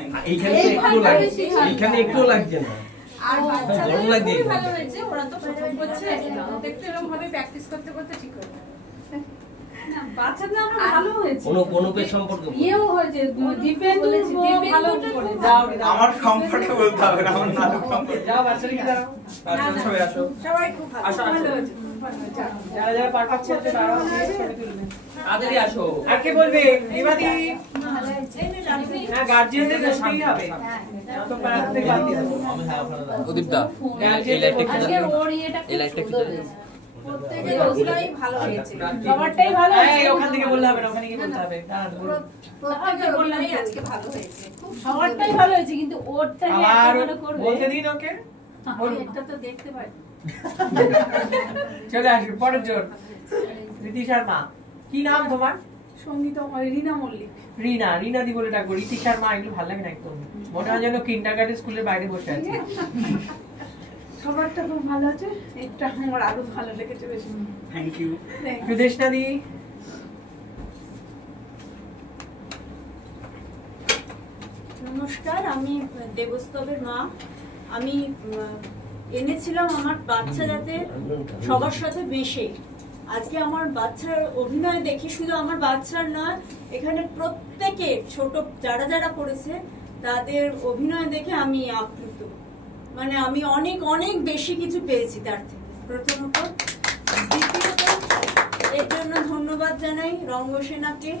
এইখানে একটু লাগছে না আর বাচ্চাদের খুবই ভালো হয়েছে, ওরা তো প্রথম করছে, একটু এরকম ভাবে প্র্যাকটিস করতে করতে ঠিক হয়ে যাবে। না বাচ্চাদের আমরা ভালো হয়েছে, অনুপের সম্পর্কে ইয়েও হয়েছে, দিব্যেন্দু ভালো করে আমার সম্পর্কে বলতে হবে না, আমার নাম সম্পর্কে যাও বাচ্চারা কি দাঁড়াও, সবাই আসো, সবাই খুব ভালো হয়েছে। যারা যারা পার পাচ্ছে তারা ছবি তুলবে, তাড়াতাড়ি আসো। আর কে বলবে? বিবাদি না, গার্জিয়ানদের বলতেই হবে, তো পাড়া থেকে বাদ দিয়ে দেবো। প্রদীপ দা এই লাইটটা কি জানেন? এই লাইটটা কি জানেন? প্রত্যেকটা রোজটাই ভালো হয়েছে, সবারটাই ভালো হয়েছে। এই ওখান থেকে বললে হবে না, ওখানে কি বলতে হবে? প্রত্যেকটা বললাই আজকে ভালো হয়েছে, সবারটাই ভালো হয়েছে, কিন্তু ওরটাই এত করবে বলতে দিন ওকে, এটা তো দেখতে পাই। চলে আসবে পরের জন। রীতি শর্মা, কি নাম তোমার? সঙ্গীত আমার রিনা মল্লিক। রিনা, রিনা দি বলে ডাকবো। রীতি শর্মা এগুলো ভালো লাগে না একদম, মনে হয় যেন কিন্ডারগার্টেন স্কুলের বাইরে বসে আছে। সবারটা খুব ভালো আছে, এটা আমার আরো ভালো লেগেছে বেশি। Thank you. সুদেশনা দি, নমস্কার, আমি দেবস্তবের মা। আমি এনেছিলাম আমার বাচ্চা যাতে সবার সাথে মেশে। আজকে আমার বাচ্চার অভিনয় দেখে, শুধু আমার বাচ্চার নয়, এখানে প্রত্যেকে ছোট যারা যারা করেছে তাদের অভিনয় দেখে আমি আপ্লুত। মানে আমি অনেক অনেক বেশি কিছু পেয়েছি তার থেকে, প্রথমত। দ্বিতীয়ত এর জন্য ধন্যবাদ জানাই রঙ্গসেনাকে,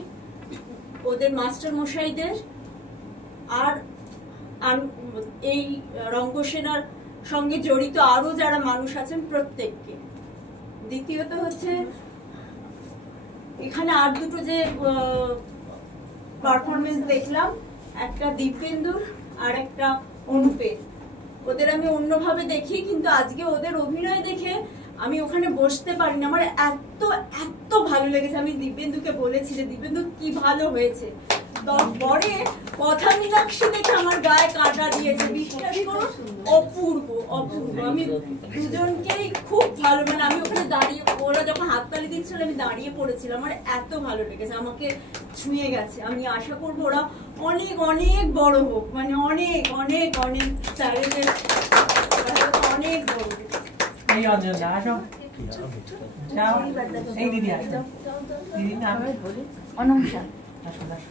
ওদের মাস্টার মশাইদের, আর এই রঙ্গসেনার সঙ্গে জড়িত আরো যারা মানুষ আছেন প্রত্যেককে। দ্বিতীয়ত হচ্ছে এখানে আর দুটো যে পারফরমেন্স দেখলাম, একটা দিব্যেন্দুর আর একটা অনুপের। ওদের আমি অন্যভাবে দেখি, কিন্তু আজকে ওদের অভিনয় দেখে আমি ওখানে বসতে পারিনি, আমার এত এত ভালো লেগেছে। আমি দিব্যেন্দুকে বলেছি যে দিব্যেন্দু কি ভালো হয়েছে, পরে কথা মীনাক্ষী দেখে আমার গায়ে কাঁটা দিয়েছে, বিশ্বাস করো, অপূর্ব অপূর্ব। আমি দুজনকেই খুব ভালো, মানে আমি ওখানে দাঁড়িয়ে, ওরা যখন হাততালি দিচ্ছিল আমি দাঁড়িয়ে পড়েছিলাম, আমার এত ভালো লেগেছে, আমাকে ছুঁয়ে গেছে। আমি আশা করবো ওরা অনেক অনেক বড় হোক, মানে অনেক অনেক অনেক স্যারেদের অনেক বড় হোক। এই অঞ্জনা আসো, যাও, এই দিদি আসো, দিদি নাম অনংশা। আসো আসো।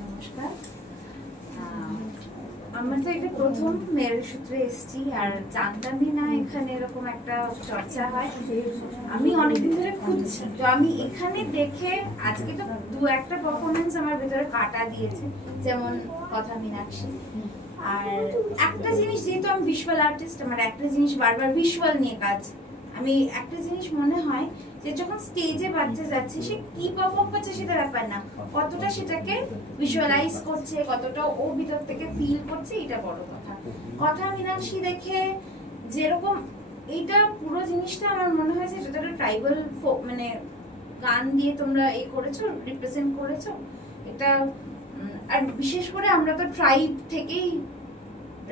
নমস্কার, আমরা তো এটা প্রথম মেয়ের সূত্রে এসেছি, আর জানতামই না এখানে এরকম একটা চর্চা হয়। আমি অনেকদিন ধরে খুঁজছি, তো আমি এখানে দেখে আজকে তো দু একটা পারফরমেন্স আমার ভেতরে কাটা দিয়েছে, যেমন কথা মীনাক্ষী। আর একটা জিনিস, যেহেতু আমি ভিজুয়াল আর্টিস্ট, আমার একটা জিনিস বারবার ভিজুয়াল নিয়ে কাজ, আমি একটা জিনিস মনে হয় যে যখন স্টেজে বাচ্চা যাচ্ছে, সে কি পারফর্ম করছে সেটা ব্যাপার না, কতটা সেটাকে ভিজুয়ালাইজ করছে, কতটা ও ভিতর থেকে ফিল করছে, এটা বড় কথা। কথা মীনাক্ষী দেখে যেরকম এইটা পুরো জিনিসটা আমার মনে হয়েছে যতটা ট্রাইবাল মানে গান দিয়ে তোমরা এই করেছো, রিপ্রেজেন্ট করেছো এটা। আর বিশেষ করে আমরা তো ট্রাইব থেকেই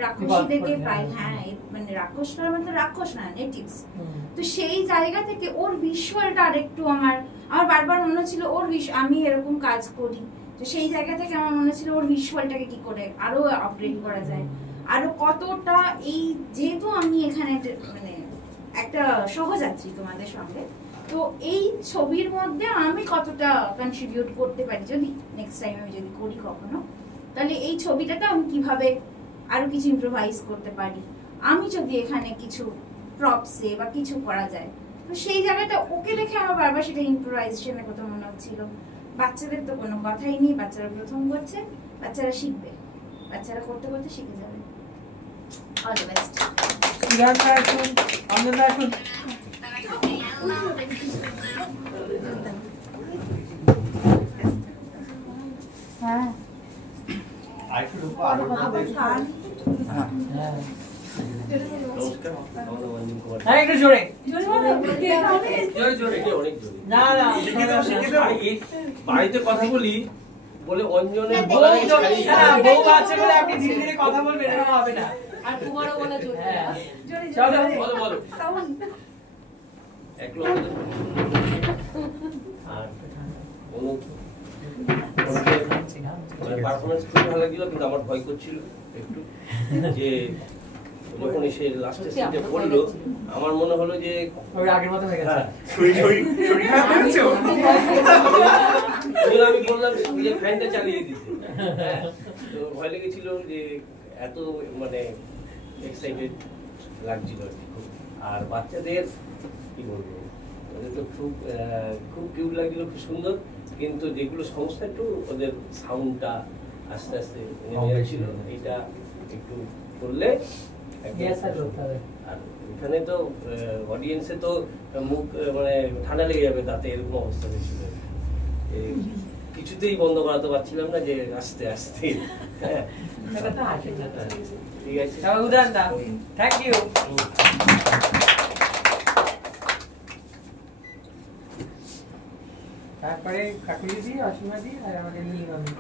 রাক্ষসীদেরকে পাই, হ্যাঁ, মানে রাক্ষসরা মানে রাক্ষস না, নেটিভস। তো সেই জায়গা থেকে ওর ভিজুয়ালটা আরেকটু আমার বারবার মনে ছিল ওর আমি এরকম কাজ করি, তো সেই জায়গা থেকে আমার মনে ছিল ওর ভিজুয়ালটাকে কি করে আরো আপগ্রেড করা যায়, আরো কতটা। এই যেহেতু আমি এখানে মানে একটা সহযাত্রী তোমাদের সঙ্গে, তো এই ছবির মধ্যে আমি কতটা কন্ট্রিবিউট করতে পারি, যদি নেক্সট টাইম আমি যদি করি কখনো, তাহলে এই ছবিটাতে আমি কিভাবে আরো কিছু ইম্প্রোভাইজ করতে পারি, আমি যদি এখানে কিছু প্রপসে বা কিছু করা যায়, তো সেই জায়গাটা ওকে দেখে আমার বারবার সেটা ইম্প্রোভাইজেশনের কথা মনে হচ্ছিল। বাচ্চাদের তো কোনো কথাই নেই, বাচ্চারা প্রথম করছে, বাচ্চারা শিখবে, বাচ্চারা করতে করতে শিখে যাবে। All the best. হ্যাঁ, একটু জোরে না না, বাড়িতে কথা বলি বলে অঞ্জনের বউ আছে বলে আপনি ধীরে ধীরে কথা বলবেন, এরকম হবে না। আর কুমারও বলে জোরে, চলো বলো বলো, এক লোক পারফরমেন্স খুব ভালো লাগছিল, কিন্তু আমার ভয় করছিল একটু যে যখন এসে লাস্টের সিটে পড়লো আমার মনে হলো যে আগের মতো হয়ে গেছে। আমি বললাম যে ফ্যানটা চালিয়ে দিতে, তো ভয় লেগেছিল যে এত মানে এক্সাইটেড লাগছিল আর কি খুব। আর বাচ্চাদের কি বলবো, ওদের তো খুব খুব কিউট লাগছিল, খুব সুন্দর, কিন্তু যেগুলো সমস্যা একটু ওদের সাউন্ডটা আস্তে আস্তে নেমে যাচ্ছিল, এটা একটু করলে। আর এখানে তো অডিয়েন্সে তো মুখ মানে ঠান্ডা লেগে যাবে তাতে, এরকম অবস্থা হয়েছিল। কিছুতেই বন্ধ করাতে পারছিলাম না যে আস্তে আস্তে। হ্যাঁ ঠিক আছে, উদাহরণ দাও। Thank you. তারপরে কাকুলি দি, অসীমা দি আর আমাদের নীলিমামি।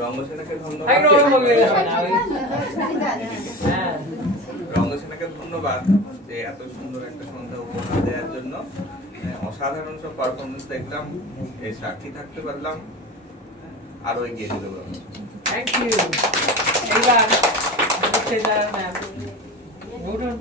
রঙ্গসেনাকে ধন্যবাদ। রঙ্গসেনাকে ধন্যবাদ যে এত সুন্দর একটা সন্ধ্যা উপহার দেওয়ার জন্য। অসাধারণ সব পারফরমেন্স দেখলাম, এই সাক্ষী থাকতে পারলাম, আরো এগিয়ে যেতে পারলাম। Thank you. এইবার সেজার ম্যাম বলুন।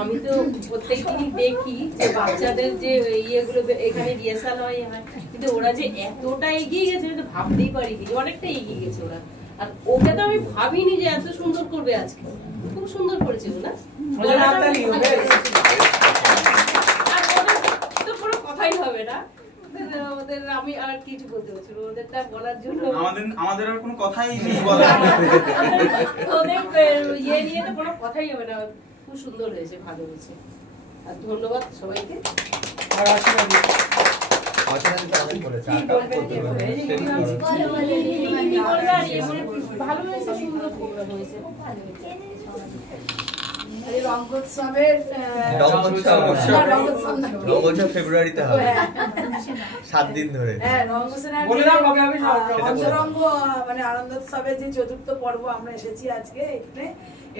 আমি তো প্রত্যেকদিনই দেখি যে বাচ্চাদের যে ইয়েগুলো এখানে রিহার্সাল হয়, কিন্তু ওরা যে এতটা এগিয়ে গেছে আমি তো ভাবতেই পারিনি, অনেকটা এগিয়ে গেছে ওরা। আর ওকে তো আমি ভাবিনি যে এত সুন্দর করবে আজকে, খুব সুন্দর করেছে ওরা। আর ওদের তো কোনো কথাই হবে না, ওদের আমি আর কিছু বলতে পারছি না, ওদেরটা বলার জন্য আমাদের আর কোনো কথাই নেই বলার। ওদের ইয়ে নিয়ে তো কোনো কথাই হবে না, খুব সুন্দর হয়েছে, ভালো হয়েছে। আর ধন্যবাদ সবাইকে। ভালো হয়েছে, সুন্দর হয়েছে। রঙ্গোৎসব ফেব্রুয়ারিতে হবে, 7 দিন ধরে। অন্তরঙ্গ মানে আনন্দোৎসবের যে চতুর্থ পর্ব আমরা এসেছি আজকে এখানে,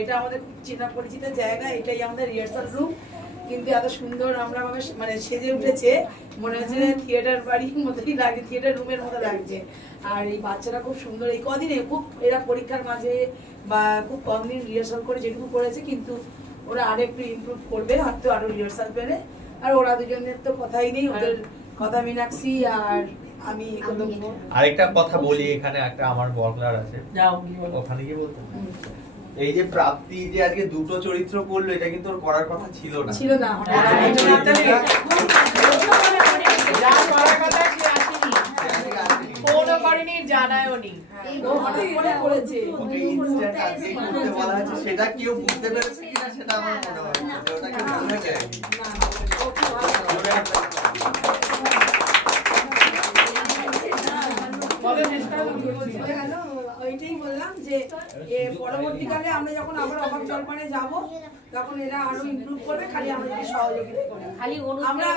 এটা আমাদের খুব চেনা পরিচিত জায়গা, এটাই আমাদের রিহার্সাল রুম। কিন্তু এত সুন্দর আমরা মানে সেজে উঠেছে, মনে হচ্ছে থিয়েটার বাড়ির মতোই লাগে, থিয়েটার রুমের মতো লাগছে। আর এই বাচ্চারা খুব সুন্দর, এই কদিনে খুব এরা পরীক্ষার মাঝে বা খুব কম দিন রিহার্সাল করে যেটুকু করেছে, কিন্তু ওরা আরেকটু ইমপ্রুভ করবে হয়তো আরো রিহার্সাল পেলে। আর ওরা দুজনের তো কথাই নেই, ওদের কথা মীনাক্ষী আর আমি। আরেকটা কথা বলি, এখানে একটা আমার বর্গলার আছে, ওখানে কি বলতে, এই যে প্রাপ্তি যে আজকে দুটো চরিত্র করলো, এটা কিন্তু ওর করার কথা ছিল না। সেটা কেউ বুঝতে পেরেছে কিনা সেটা আমার মনে হয় না, ওটা কেউ মনে যায়। ওইটাই বললাম যে পরবর্তীকালে আমরা যখন আবার অবাক জলপানে যাবো, তখন এরা আরো ইমপ্রুভ করবে, খালি আমরা যদি সহযোগিতা করি, খালি আমরা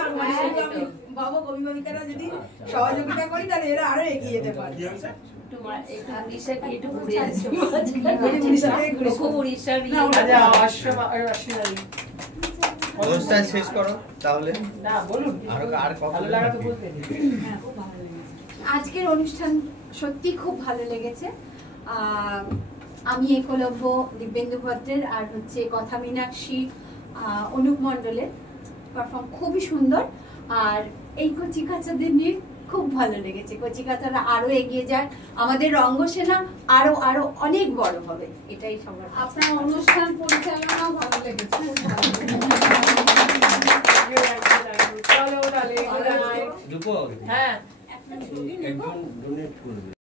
বাবা অভিভাবিকারা যদি সহযোগিতা করি, তাহলে এরা আরো এগিয়ে যেতে পারে। অনুষ্ঠান শেষ করো তাহলে। আজকের অনুষ্ঠান সত্যি খুব ভালো লেগেছে। আমি একলব্য দিব্যেন্দু ভদ্রের আর হচ্ছে কথা মীনাক্ষী অনুপ মণ্ডলের পারফর্ম খুবই সুন্দর। আর এই কচিকাচাদের নিয়ে খুব ভালো লেগেছে, কচিকাচারা আরো এগিয়ে যায়, আমাদের রঙ্গসেনা আরো আরো অনেক বড় হবে, এটাই সবার। আপনার অনুষ্ঠান পরিচালনাও ভালো লেগেছে। হ্যাঁ, একজন ডোনেট করবে।